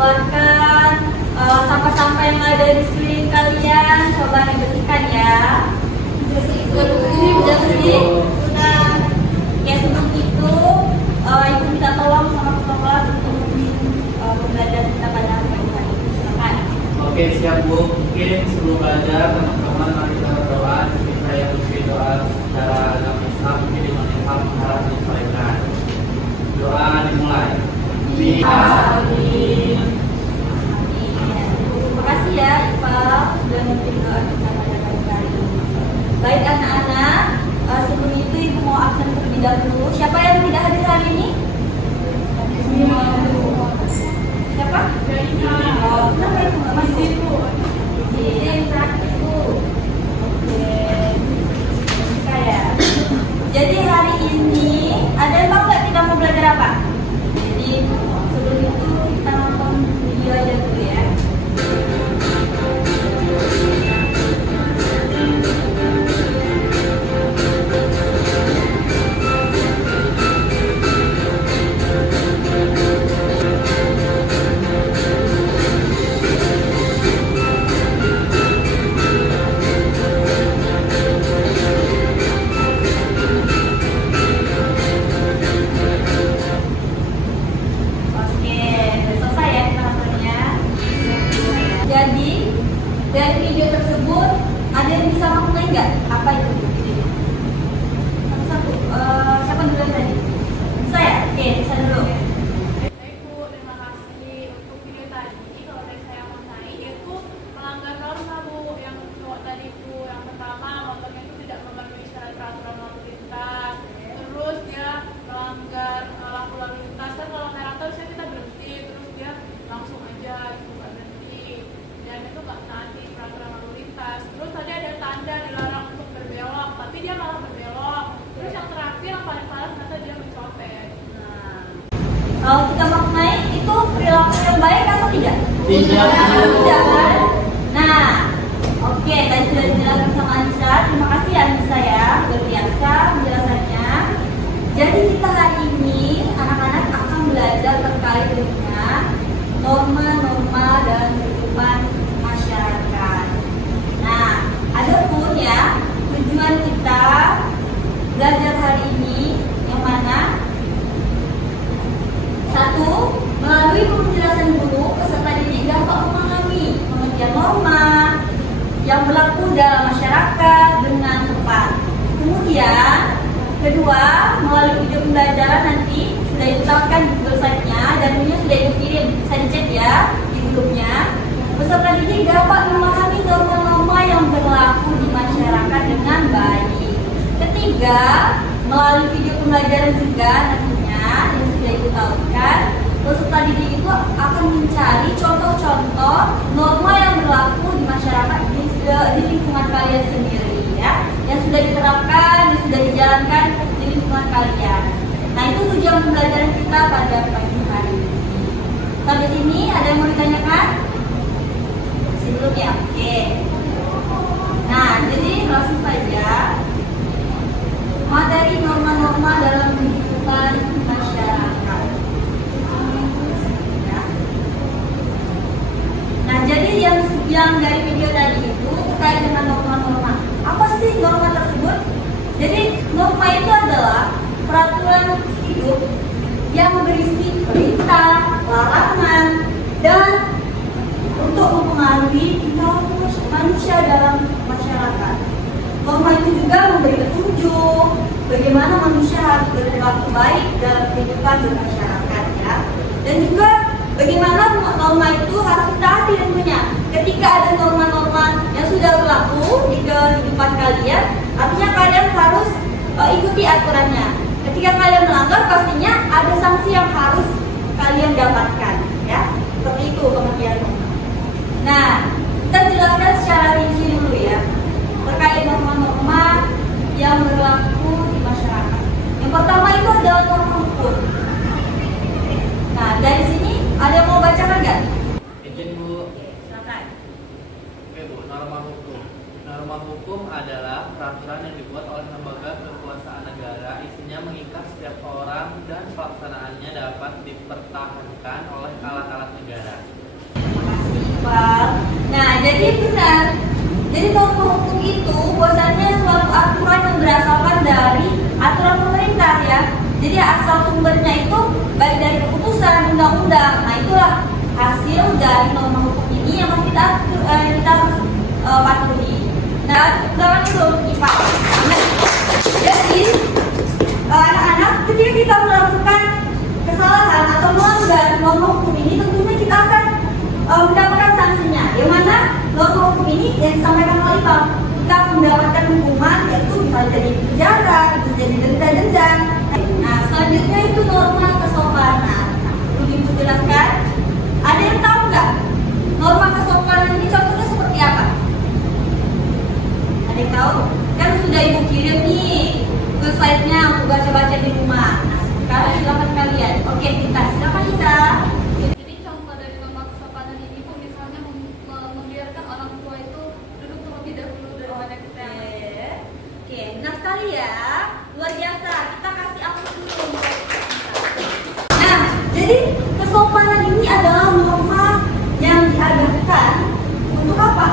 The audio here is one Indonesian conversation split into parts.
keluarkan sampah-sampah yang ada di sekeliling kalian, coba dibersihkan ya. Bersih. Sudah. Ya sebelum itu, ibu minta tolong sama ketua untuk pembelajaran kita pada hari ini. Silakan. Oke, siap Bu. Mungkin sebelum belajar teman-teman mari kita berdoa. Jadi saya berdoa secara agama Islam, mungkin dengan Islam harap disampaikan. Doa dimulai. Amin. Terima kasih ya Iqbal sudah memberi doa kita pada pagi hari ini. Baik anak-anak, sebelum itu ibu mau absen terlebih dahulu. Siapa yang tidak hadir hari ini? Siapa? Oh, kenapa ibu nggak masuk? Ini praktis Bu. Oke. Kayak. Jadi hari ini ada yang tahu nggak kita mau belajar apa? Jadi sebelum itu kita nonton video aja dulu ya. Jadi dari video tersebut ada yang bisa maknai nggak? Apa itu video? Satu, siapa duluan tadi? Saya, oke, saya dulu. Ibu, terima kasih untuk video tadi. Kalau dari saya maknai itu melanggar norma Bu. Yang cowok tadi Bu, yang pertama motornya itu tidak memenuhi syarat peraturan lalu lintas. Terus dia melanggar lampu lalu lintas, kan kalau merah tuh bisa kita berhenti, terus dia langsung aja gitu nggak berhenti. Dan itu nggak menaati peraturan lalu lintas. Terus tadi ada tanda dilarang untuk berbelok, tapi dia malah berbelok. Terus yang terakhir yang paling parah ternyata dia mencontek. Nah, Kalau kita maknai itu perilaku yang baik atau tidak? Tidak. Tidak kan? Nah, oke, tadi sudah dijelaskan sama Anissa. Terima kasih Anissa ya, luar biasa penjelasannya. Jadi kita hari ini anak-anak akan belajar terkait dengan norma-norma dan kehidupan masyarakat. Nah, adapun ya tujuan kita belajar hari ini yang mana? Satu, melalui penjelasan guru, peserta didik dapat memahami pengertian norma yang berlaku dalam masyarakat dengan tepat. Kemudian, kedua, melalui video pembelajaran nanti sudah ditetapkan di Google Site-nya dan ini sudah dikirim, bisa dicek ya di grupnya. Peserta didik dapat memahami norma-norma yang berlaku di masyarakat dengan baik. Ketiga, melalui video pembelajaran juga nantinya yang sudah diketahukan, peserta didik itu akan mencari contoh-contoh norma yang berlaku di masyarakat di lingkungan kalian sendiri ya, yang sudah diterapkan, yang sudah dijalankan di lingkungan kalian. Nah itu tujuan pembelajaran kita pada pagi hari ini. Sampai sini ada yang mau ditanyakan? Sebelum ya, oke. Nah jadi langsung saja materi norma-norma dalam kehidupan masyarakat. Ya. Nah jadi yang dari video tadi itu terkait dengan norma-norma. Apa sih norma tersebut? Jadi norma itu adalah peraturan hidup yang berisi perintah, larangan, dan untuk mempengaruhi perilaku manusia dalam masyarakat. Norma itu juga memberi petunjuk bagaimana manusia harus berperilaku baik dalam kehidupan bermasyarakat ya. Dan juga bagaimana norma itu harus ditaati tentunya. Ketika ada norma-norma yang sudah berlaku di kehidupan kalian, artinya kalian harus ikuti aturannya. Ketika kalian melanggar, pastinya ada sanksi yang harus kalian dapatkan, ya. Seperti itu pengertiannya. Nah, kita jelaskan secara rinci dulu ya terkait norma-norma yang berlaku di masyarakat. Yang pertama itu adalah norma hukum. Nah, dari sini ada yang mau bacakan nggak? Izin Bu. Silakan. Oke Bu, norma hukum. Norma hukum adalah peraturan yang dibuat oleh lembaga kekuasaan negara negara isinya mengikat setiap orang dan pelaksanaannya dapat dipertahankan oleh alat-alat negara. Terima kasih, Pak. Nah, jadi benar. Jadi norma hukum itu bahwasannya suatu aturan yang berasalkan dari aturan pemerintah ya. Jadi asal sumbernya itu baik dari keputusan, undang-undang. Nah, itulah hasil dari norma hukum ini yang harus kita patuhi. Nah, jangan dulu IPA. Jadi anak-anak ketika kita melakukan kesalahan atau melanggar norma hukum ini, tentunya kita akan mendapatkan sanksinya. Yang mana norma hukum ini yang disampaikan oleh IPA, kita akan mendapatkan hukuman, yaitu bisa jadi penjara, bisa jadi denda. Nah, selanjutnya itu norma kesopanan. Perlu dijelaskan. Ada yang tahu nggak norma kesopanan ini contohnya seperti apa? Ada yang tahu? Kan sudah ibu kirim nih ke slide-nya untuk baca-baca di rumah. Nah, sekarang silakan kalian. Oke, kita silakan kita. Jadi contoh dari norma kesopanan ini Bu, misalnya membiarkan orang tua itu duduk terlebih dahulu daripada kita. Oke, benar sekali ya. Luar biasa. Kita kasih aplaus dulu. Nah, jadi kesopanan ini adalah norma yang diadakan untuk apa?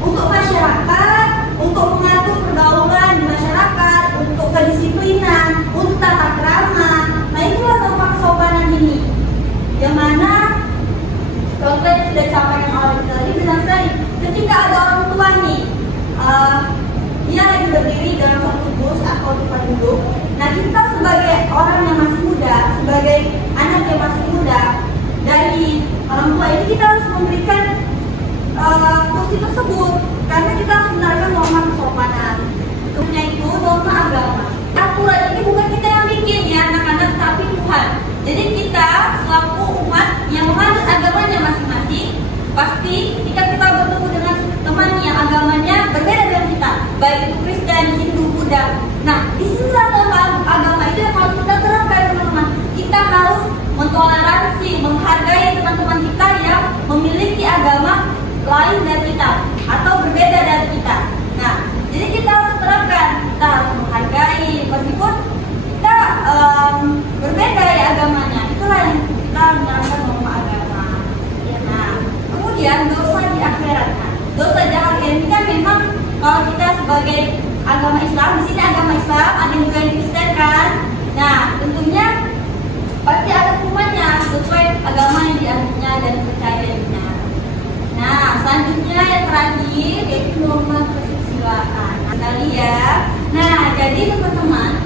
Untuk masyarakat, untuk mengatur pergaulan di masyarakat, untuk kedisiplinan, untuk tata krama. Nah, itulah norma kesopanan ini. Yang mana contoh yang sudah disampaikan oleh kita tadi benar sekali. Ketika ada orang tua nih, dia lagi berdiri dalam satu bus atau tempat duduk. Nah, kita sebagai orang yang masih muda, sebagai anak yang masih muda, dari orang tua ini kita harus memberikan kursi tersebut karena kita harus menerapkan norma kesopanan. Kemudian itu norma agama. Aturan ini bukan kita yang bikin ya anak-anak, tapi Tuhan. Jadi kita selaku umat yang menganut agamanya masing-masing, pasti jika kita bertemu dengan teman yang agamanya berbeda dengan kita, baik itu Kristen, Hindu, Buddha. Nah, disinilah norma agama itu yang harus kita terapkan, teman-teman. Kita harus mentoleransi, menghargai teman-teman kita yang memiliki agama lain dari kita atau berbeda dari kita. Nah, jadi kita harus terapkan, kita harus menghargai meskipun kita berbeda ya agamanya. Itulah yang kita menerapkan norma agama. Nah, kemudian dosa di akhirat. Nah, dosa di akhirat ini kan memang kalau kita sebagai agama Islam, di sini agama Islam, ada juga yang Kristen kan. Nah, tentunya pasti ada hukumannya sesuai agama yang dianutnya dan percayanya. Nah, selanjutnya yang terakhir yaitu norma kesusilaan. Kali ya. Nah, jadi teman-teman,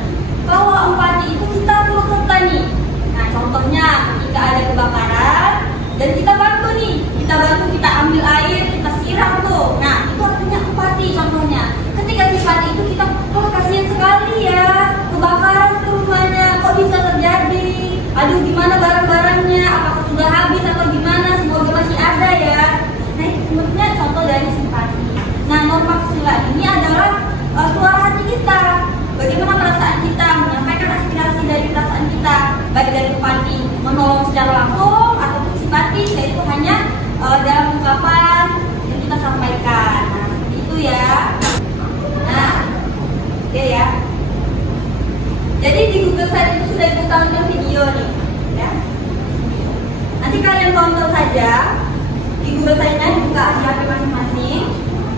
kalau empati itu kita perlu serta nih. Nah, contohnya ketika ada kebakaran dan kita bantu nih, kita ambil air, kita siram tuh. Nah, itu artinya empati contohnya. Ketika empati itu kita, oh kasihan sekali ya, kebakaran tuh rumahnya, kok bisa terjadi? Aduh, gimana barang-barangnya? Apakah sudah habis atau gimana? Semoga masih ada ya. Nah, itu sebenarnya contoh dari simpati. Nah, norma kesusilaan ini adalah suara hati kita. Bagaimana perasaan kita, menyampaikan aspirasi dari perasaan kita, baik dari empati, menolong secara langsung ataupun simpati, yaitu hanya dalam ungkapan yang kita sampaikan. Nah, seperti itu ya. Nah, oke ya. Jadi di Google Slide itu sudah diputarkan video nih, ya. Nanti kalian tonton saja di Google Slide-nya, dibuka di HP masing-masing.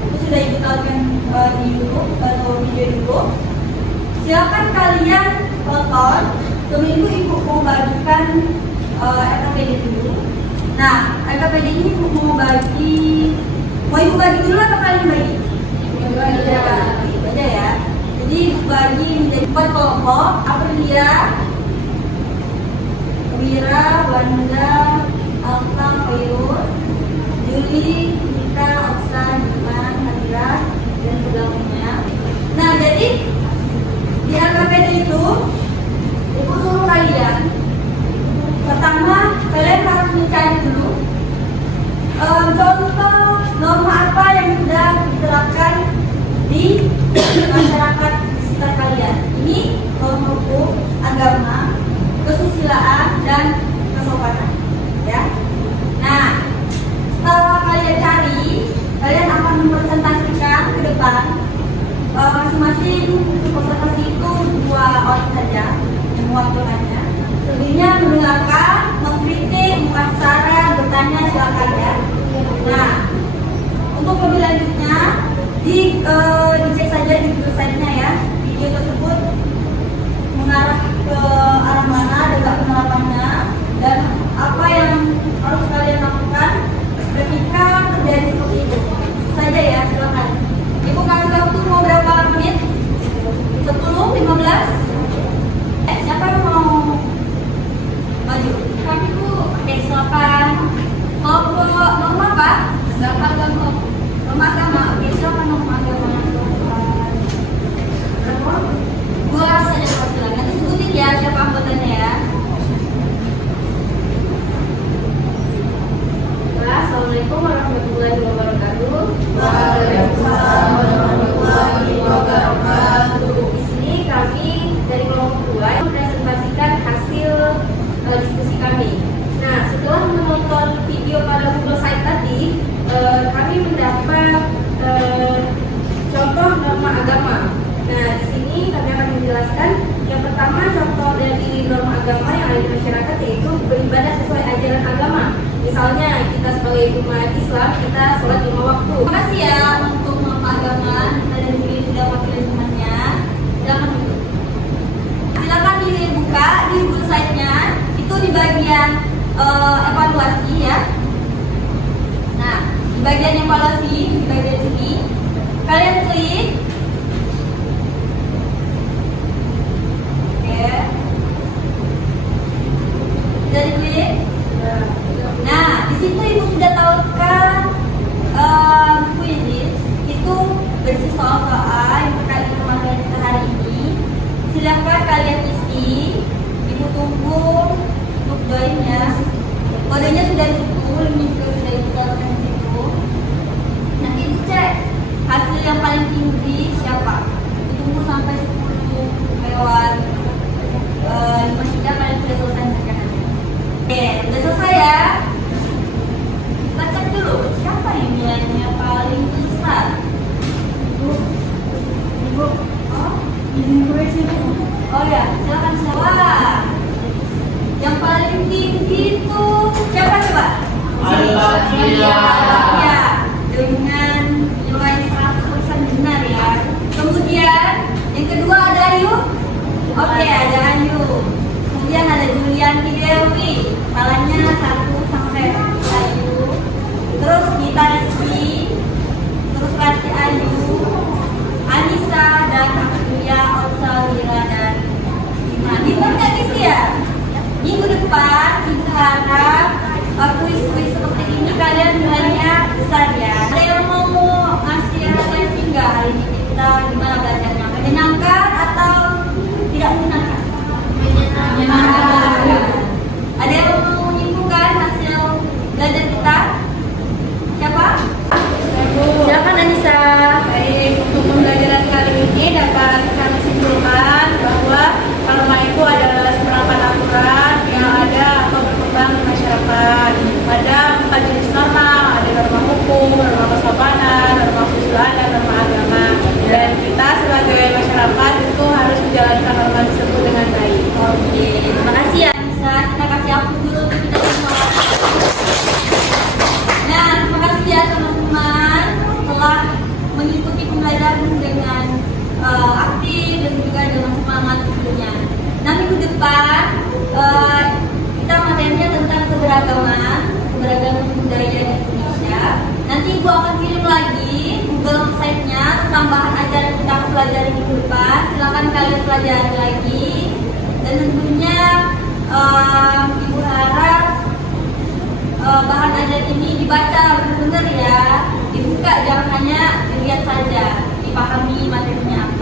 Itu sudah diputarkan di YouTube atau video YouTube. Silakan kalian tonton. Seminggu ibu mau bagikan RKPD dulu. Nah, RKPD ini ibu mau ibu bagi dulu atau kalian bagi? Beda ya. Jadi ibu bagi menjadi 4 kelompok. Aprilia, Wira, Wanda, Alfa, Khairul, Juli, Nika, Oksan, Diman, Hadira, dan sebagainya. Nah, jadi di RKPD itu ibu suruh kalian, pertama kalian harus mencari dulu contoh norma apa yang sudah diterapkan di masyarakat di sekitar kalian. Ini norma hukum, agama, kesusilaan, dan kesopanan. Ya. Nah, setelah kalian cari, kalian akan mempresentasikan ke depan masing-masing presentasi itu 2 silakan ya. Nah, untuk lebih lanjutnya dicek saja di website-nya ya. Video tersebut mengarah ke arah mana dengan penerapannya dan apa yang harus kalian lakukan ketika terjadi seperti itu. Saja ya, silakan. Ibu kasih waktu mau berapa menit? 10, 15? Siapa yang mau maju? Kami Bu. Oke, silakan. Kelompok norma apa? Norma agama. Norma agama. Oke, silakan norma agama. Dua saja silakan. Nanti sebutin ya siapa anggotanya ya. Assalamualaikum warahmatullahi wabarakatuh. Waalaikumsalam warahmatullahi wabarakatuh. Di sini kami dari kelompok 2 mempresentasikan hasil diskusi kami. Nah, setelah menonton video pada Google Site tadi, kami mendapat contoh norma agama. Nah, di sini kami akan menjelaskan yang pertama contoh dari norma agama yang ada di masyarakat yaitu beribadah sesuai ajaran agama. Misalnya kita sebagai umat Islam kita sholat 5 waktu. Terima kasih ya untuk norma agama. Kita dari sudah wakil temannya. Silakan dulu. Silakan dibuka di website-nya. Itu di bagian evaluasi ya. Nah, di bagian evaluasi di bagian sini kalian klik. Oke. Jadi klik. Nah, di situ ibu sudah tahu kan kuis itu berisi soal-soal yang terkait dengan materi kita hari ini. Silakan kalian isi. Ibu tunggu untuk joinnya. Kodenya sudah itu, linknya juga sudah ditaruhkan di situ. Nanti dicek hasil yang paling tinggi siapa. Tunggu sampai 10 lewat 5 jam kalian sudah selesai mengerjakan. Oke, udah selesai ya. Kita cek dulu siapa yang nilainya paling besar. Ibu, oh ya, silakan siapa. Yang paling tinggi itu siapa coba? Al-Baqiyah. Ya, dengan nilai 100% benar ya. Kemudian yang kedua ada Ayu. Oke, ada Ayu. Kemudian ada Julianti Dewi, kepalanya 1 sampai Ayu. Terus Gita Rizky, terus Rati Ayu, Anissa dan Amelia, Osalira dan Dima. Dima nggak isi ya? Minggu depan kita harap kuis-kuis seperti ini kalian nilainya besar ya. Ada yang mau ngasih referensi nggak hari ini kita gimana belajarnya? Menyenangkan atau tidak menyenangkan? Menyenangkan. Ada yang mau menyimpulkan hasil belajar kita? Siapa? Silakan Anissa. Baik, untuk pembelajaran kali ini dapat kami simpulkan bahwa norma itu adalah penerapan aturan yang ada atau berkembang di masyarakat. Ada 4 jenis norma, ada norma hukum, norma kesopanan, norma kesusilaan, dan norma agama. Dan kita sebagai masyarakat itu harus menjalankan norma tersebut dengan baik. Oke, terima kasih ya Anissa. Kita kasih hapus dulu untuk kita semua. Nah, terima kasih ya teman-teman telah mengikuti pembelajaran dengan aktif dan juga dengan semangat tentunya. Nah, minggu depan kita materinya tentang keberagaman budaya Indonesia. Nanti Ibu akan kirim lagi Google Site-nya tambahan ajaran kita pelajari minggu depan. Silakan kalian pelajari lagi. Dan tentunya Ibu harap bahan ajar ini dibaca benar-benar ya, dibuka, jangan hanya dilihat saja, dipahami materinya apa.